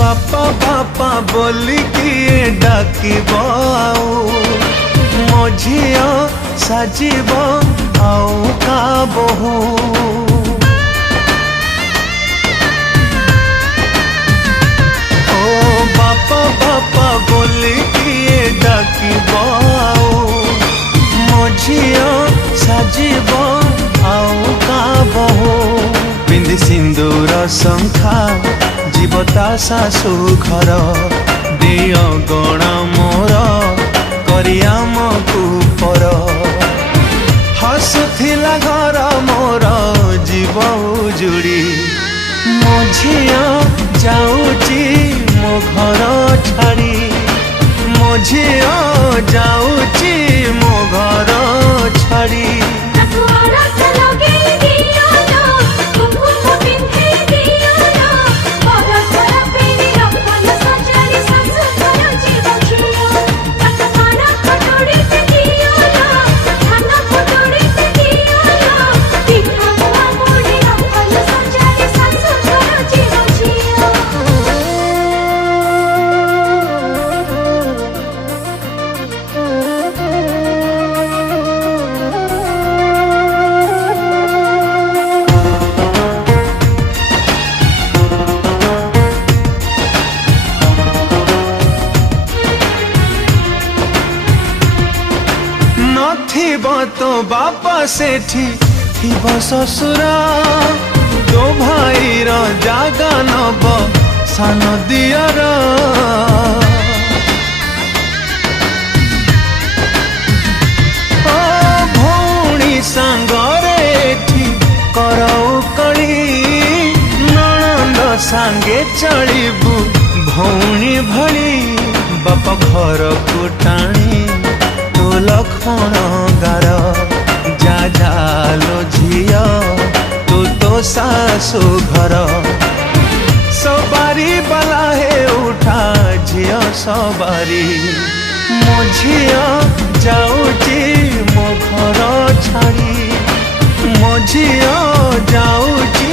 बापा बापा बोलिकी डाकिब मो झिया साजिब आउ का बहु ओ बापा बापा बोलिकी डाकिब मो झिया साजिब आउ का बहु पिंधि सिंदूर शंखा जीवता सासु घर दिय गण मोर करियाम कुपर हसुथिला घर मोर जीव उजुड़ी मो झिया जाऊची मो घर छाड़ी मो झिया जाऊची मो घर छाड़ी तो बापा सेठी थिब ससुर तो भाई जागा नब सान दियर भौणी सांगरे करऊ कली नणंद सांगे चलिबू भौणी भली बापा घर को टाणी तो लखण गार जा झालो झिया तू तो सासु घर सवारी बला है उठा झिया सवारी मो झिया जाऊची मो घर छाड़ी मो झिया जाऊची